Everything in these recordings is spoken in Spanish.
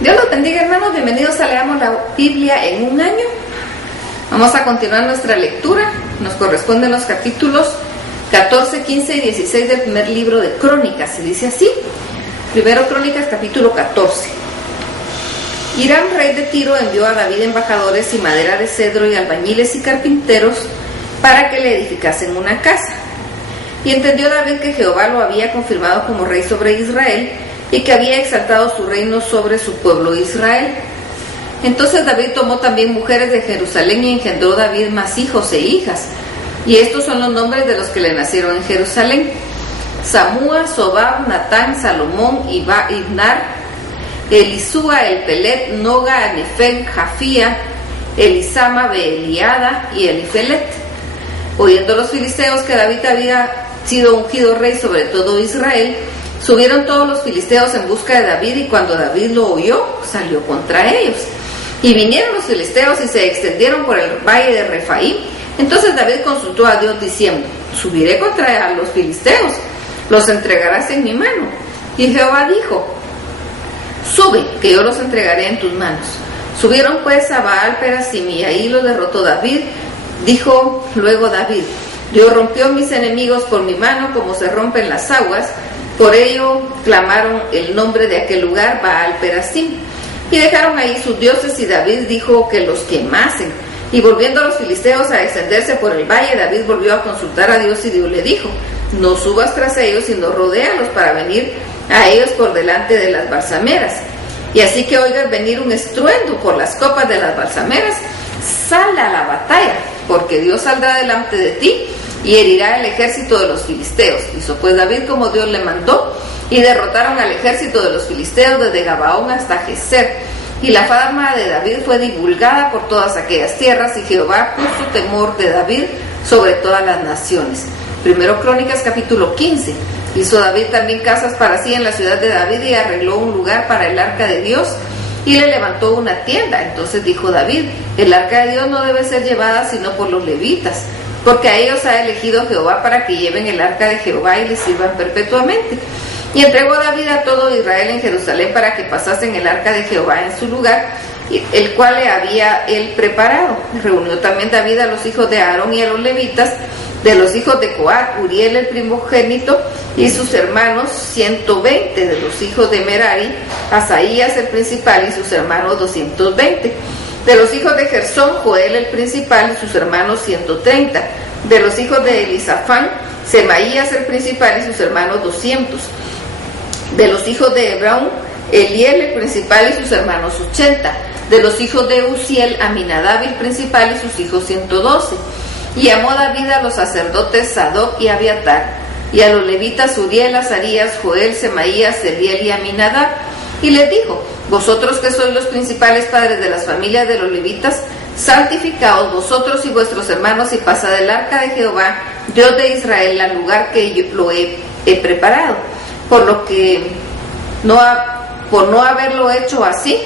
Dios los bendiga, hermanos. Bienvenidos a Leamos la Biblia en un año. Vamos a continuar nuestra lectura. Nos corresponden los capítulos 14, 15 y 16 del primer libro de Crónicas. Se dice así. Primero Crónicas, capítulo 14. Hiram, rey de Tiro, envió a David embajadores y madera de cedro y albañiles y carpinteros para que le edificasen una casa. Y entendió David que Jehová lo había confirmado como rey sobre Israel y que había exaltado su reino sobre su pueblo Israel. Entonces David tomó también mujeres de Jerusalén y engendró David más hijos e hijas. Y estos son los nombres de los que le nacieron en Jerusalén: Samúa, Sobab, Natán, Salomón, Ibnar, Elisúa, Elpelet, Noga, Anefén, Jafía, Elisama, Beeliada y Elifelet. Oyendo los filisteos que David había sido ungido rey sobre todo Israel, subieron todos los filisteos en busca de David, y cuando David lo oyó, salió contra ellos. Y vinieron los filisteos y se extendieron por el valle de Refaim. Entonces David consultó a Dios diciendo: subiré contra los filisteos, los entregarás en mi mano. Y Jehová dijo: sube, que yo los entregaré en tus manos. Subieron pues a Baal Perasim, y ahí lo derrotó David. Dijo luego David: Dios rompió mis enemigos por mi mano, como se rompen las aguas. Por ello clamaron el nombre de aquel lugar Baal Perasim. Y dejaron ahí sus dioses, y David dijo que los quemasen. Y volviendo los filisteos a extenderse por el valle, David volvió a consultar a Dios, y Dios le dijo: no subas tras ellos, sino rodéalos para venir a ellos por delante de las balsameras. Y así que oigas venir un estruendo por las copas de las balsameras, sal a la batalla, porque Dios saldrá delante de ti y herirá el ejército de los filisteos. Hizo pues David como Dios le mandó, y derrotaron al ejército de los filisteos desde Gabaón hasta Geser. Y la fama de David fue divulgada por todas aquellas tierras, y Jehová puso temor de David sobre todas las naciones. Primero Crónicas, capítulo 15. Hizo David también casas para sí en la ciudad de David, y arregló un lugar para el arca de Dios, y le levantó una tienda. Entonces dijo David: el arca de Dios no debe ser llevada sino por los levitas, porque a ellos ha elegido Jehová para que lleven el arca de Jehová y le sirvan perpetuamente. Y entregó David a todo Israel en Jerusalén para que pasasen el arca de Jehová en su lugar, el cual le había él preparado. Reunió también David a los hijos de Aarón y a los levitas, de los hijos de Coat, Uriel el primogénito y sus hermanos 120, de los hijos de Merari, Asaías el principal y sus hermanos 220, de los hijos de Gersón, Joel el principal y sus hermanos 130, de los hijos de Elisafán, Semaías el principal y sus hermanos 200, de los hijos de Hebrón, Eliel el principal y sus hermanos 80, de los hijos de Uziel, Aminadab el principal y sus hijos 112. Y llamó David a los sacerdotes Sadoc y Abiatar, y a los levitas Uriel, Azarías, Joel, Semaías, Eliel y Aminadab, y les dijo: vosotros que sois los principales padres de las familias de los levitas, santificaos vosotros y vuestros hermanos, y pasad el arca de Jehová, Dios de Israel, al lugar que yo lo he preparado. Por no haberlo hecho así,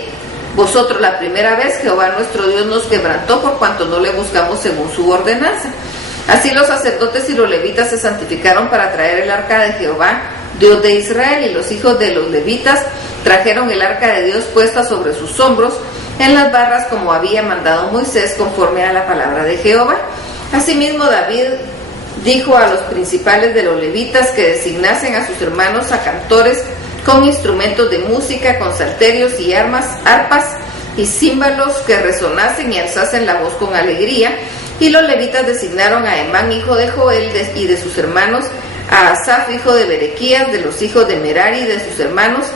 vosotros la primera vez, Jehová nuestro Dios nos quebrantó, por cuanto no le buscamos según su ordenanza. Así los sacerdotes y los levitas se santificaron para traer el arca de Jehová, Dios de Israel, y los hijos de los levitas trajeron el arca de Dios puesta sobre sus hombros en las barras, como había mandado Moisés, conforme a la palabra de Jehová. Asimismo David dijo a los principales de los levitas que designasen a sus hermanos a cantores con instrumentos de música, con salterios y arpas y címbalos, que resonasen y alzasen la voz con alegría. Y los levitas designaron a Emán, hijo de Joel, y de sus hermanos, a Asaf, hijo de Berequías, de los hijos de Merari, de sus hermanos,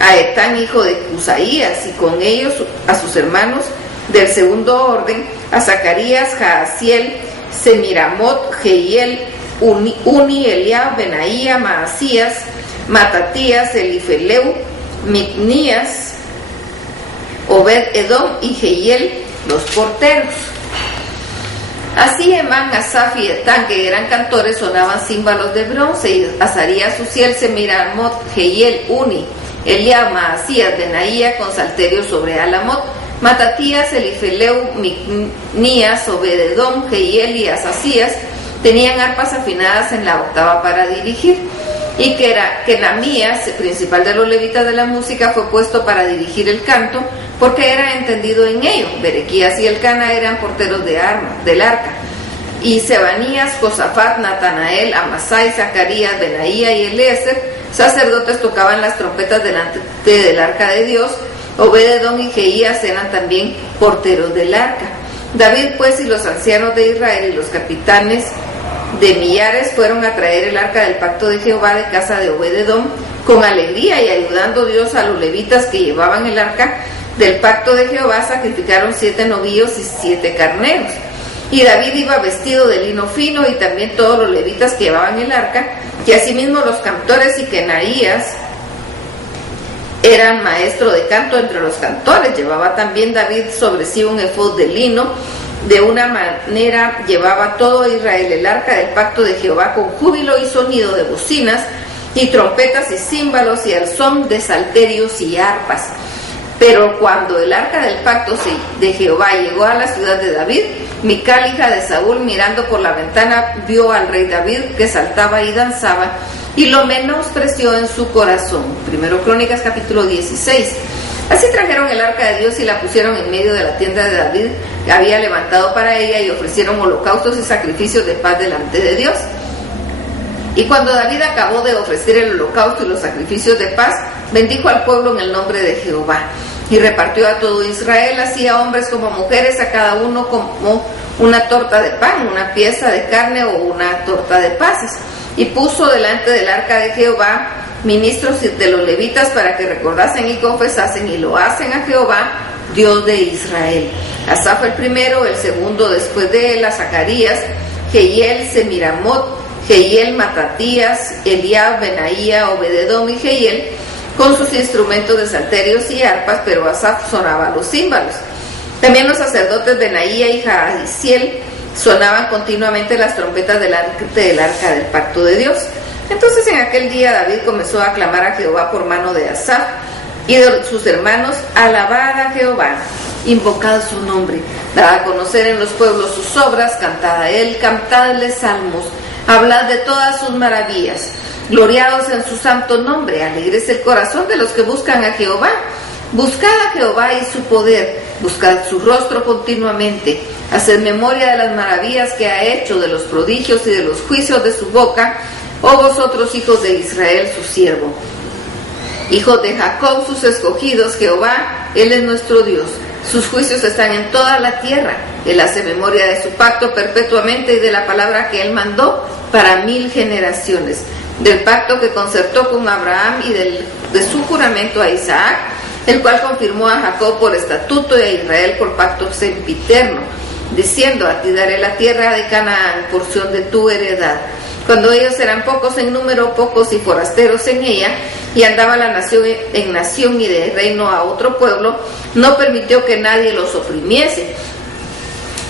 a Etán, hijo de Cusaías, y con ellos a sus hermanos del segundo orden, a Zacarías, Jaasiel, Semiramot, Jehiel, Uni, Eliab, Benaía, Maasías, Matatías, Elifeleu, Micnías, Obed Edom y Jehiel, los porteros. Así Emán, Asaf y Etán, que eran cantores, sonaban címbalos de bronce, y Azarías, Uziel, Semiramot, Jehiel, Uni, Eliab, Maasías, Benaía, con salterios sobre Alamot, Matatías, Elifeleu, Micnías, Obededom, Jehiel y Asasías tenían arpas afinadas en la octava para dirigir. y que Namías, principal de los levitas de la música, fue puesto para dirigir el canto, porque era entendido en ello. Berequías y Elcana eran porteros del arca, y Sebanías, Josafat, Natanael, Amasai, Zacarías, Benaía y Eliezer, sacerdotes, tocaban las trompetas delante del arca de Dios. Obed-edom y Jeías eran también porteros del arca. David pues y los ancianos de Israel y los capitanes de millares fueron a traer el arca del pacto de Jehová de casa de Obed-edom con alegría, y ayudando Dios a los levitas que llevaban el arca del pacto de Jehová, sacrificaron 7 novillos y 7 carneros. Y David iba vestido de lino fino, y también todos los levitas que llevaban el arca, y asimismo los cantores, y Kenaías eran maestro de canto entre los cantores. Llevaba también David sobre sí un efod de lino. De una manera llevaba todo Israel el arca del pacto de Jehová con júbilo y sonido de bocinas y trompetas y címbalos y al son de salterios y arpas. Pero cuando el arca del pacto de Jehová llegó a la ciudad de David, Mical, hija de Saúl, mirando por la ventana, vio al rey David que saltaba y danzaba, y lo menospreció en su corazón. Primero Crónicas capítulo 16. Así trajeron el arca de Dios y la pusieron en medio de la tienda de David, que había levantado para ella, y ofrecieron holocaustos y sacrificios de paz delante de Dios. Y cuando David acabó de ofrecer el holocausto y los sacrificios de paz, bendijo al pueblo en el nombre de Jehová, y repartió a todo Israel, así a hombres como a mujeres, a cada uno como una torta de pan, una pieza de carne o una torta de pasas. Y puso delante del arca de Jehová ministros de los levitas para que recordasen y confesasen y lo hacen a Jehová, Dios de Israel. Asaf el primero, el segundo después de él a Zacarías, Jehiel, Semiramot, Jehiel, Matatías, Eliab, Benaía, Obed-edom y Jehiel, con sus instrumentos de salterios y arpas, pero Asaf sonaba los címbalos. También los sacerdotes Benaía y Jaasiel sonaban continuamente las trompetas del arca del pacto de Dios. Entonces en aquel día David comenzó a clamar a Jehová por mano de Asaf y de sus hermanos: alabad a Jehová, invocad su nombre, dad a conocer en los pueblos sus obras, cantad a él, cantadle salmos, hablad de todas sus maravillas, gloriaos en su santo nombre, alegres el corazón de los que buscan a Jehová. Buscad a Jehová y su poder, buscad su rostro continuamente, haced memoria de las maravillas que ha hecho, de los prodigios y de los juicios de su boca, oh vosotros hijos de Israel su siervo. Hijos de Jacob sus escogidos, Jehová, él es nuestro Dios. Sus juicios están en toda la tierra. Él hace memoria de su pacto perpetuamente y de la palabra que él mandó para 1000 generaciones, del pacto que concertó con Abraham y de su juramento a Isaac, el cual confirmó a Jacob por estatuto y a Israel por pacto sempiterno, diciendo: a ti daré la tierra de Canaán, porción de tu heredad. Cuando ellos eran pocos en número, pocos y forasteros en ella, y andaba la nación en nación y de reino a otro pueblo, no permitió que nadie los oprimiese.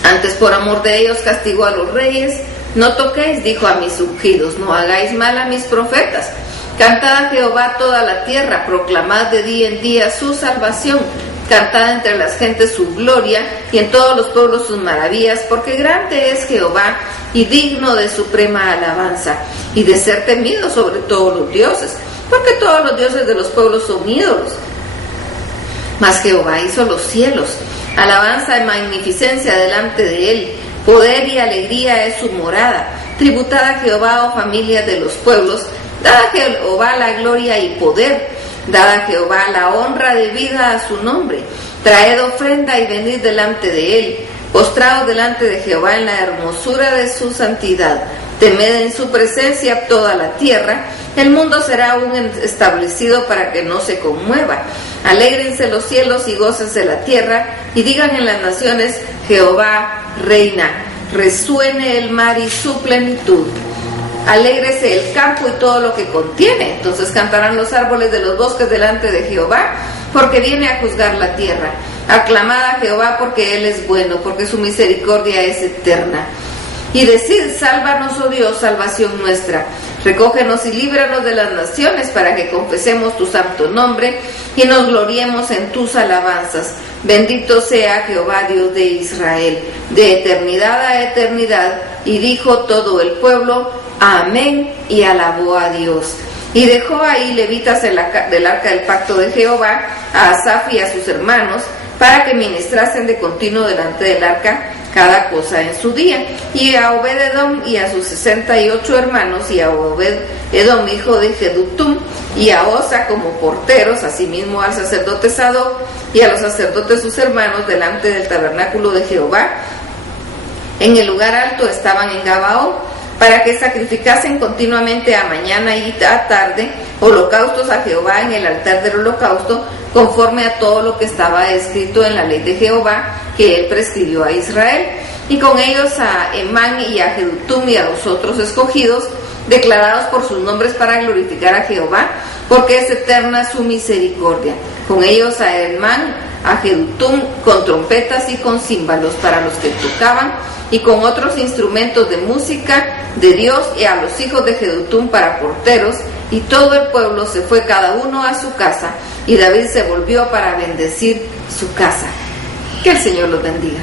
Antes, por amor de ellos, castigó a los reyes. No toquéis, dijo a mis ungidos, no hagáis mal a mis profetas. Cantad a Jehová toda la tierra, proclamad de día en día su salvación. Cantad entre las gentes su gloria y en todos los pueblos sus maravillas, porque grande es Jehová y digno de suprema alabanza y de ser temido sobre todos los dioses, porque todos los dioses de los pueblos son ídolos. Mas Jehová hizo los cielos, alabanza y magnificencia delante de él, poder y alegría es su morada. Tributad a Jehová, oh familia de los pueblos, dad a Jehová la gloria y poder. Dad a Jehová la honra debida a su nombre. Traed ofrenda y venid delante de él. Postraos delante de Jehová en la hermosura de su santidad. Temed en su presencia toda la tierra. El mundo será aún establecido para que no se conmueva. Alégrense los cielos y gócense la tierra. Y digan en las naciones: Jehová reina. Resuene el mar y su plenitud. Alégrese el campo y todo lo que contiene. Entonces cantarán los árboles de los bosques delante de Jehová, porque viene a juzgar la tierra. Aclamad a Jehová porque él es bueno, porque su misericordia es eterna. Y decid: sálvanos, oh Dios, salvación nuestra. Recógenos y líbranos de las naciones, para que confesemos tu santo nombre y nos gloriemos en tus alabanzas. Bendito sea Jehová, Dios de Israel, de eternidad a eternidad. Y dijo todo el pueblo: amén, y alabó a Dios. Y dejó ahí levitas del arca del pacto de Jehová, a Asaf y a sus hermanos, para que ministrasen de continuo delante del arca cada cosa en su día. Y a Obed-edom y a sus 68 hermanos, y a Obed-edom hijo de Jedutum, y a Osa como porteros, asimismo al sacerdote Sadoc, y a los sacerdotes sus hermanos, delante del tabernáculo de Jehová. En el lugar alto estaban en Gabaón, para que sacrificasen continuamente a mañana y a tarde holocaustos a Jehová en el altar del holocausto, conforme a todo lo que estaba escrito en la ley de Jehová que él prescribió a Israel. Y con ellos a Emán y a Jedutum y a los otros escogidos, declarados por sus nombres para glorificar a Jehová, porque es eterna su misericordia. Con ellos a Emán, a Jedutum, con trompetas y con címbalos para los que tocaban, y con otros instrumentos de música de Dios, y a los hijos de Jedutum para porteros, y todo el pueblo se fue cada uno a su casa, y David se volvió para bendecir su casa. Que el Señor los bendiga.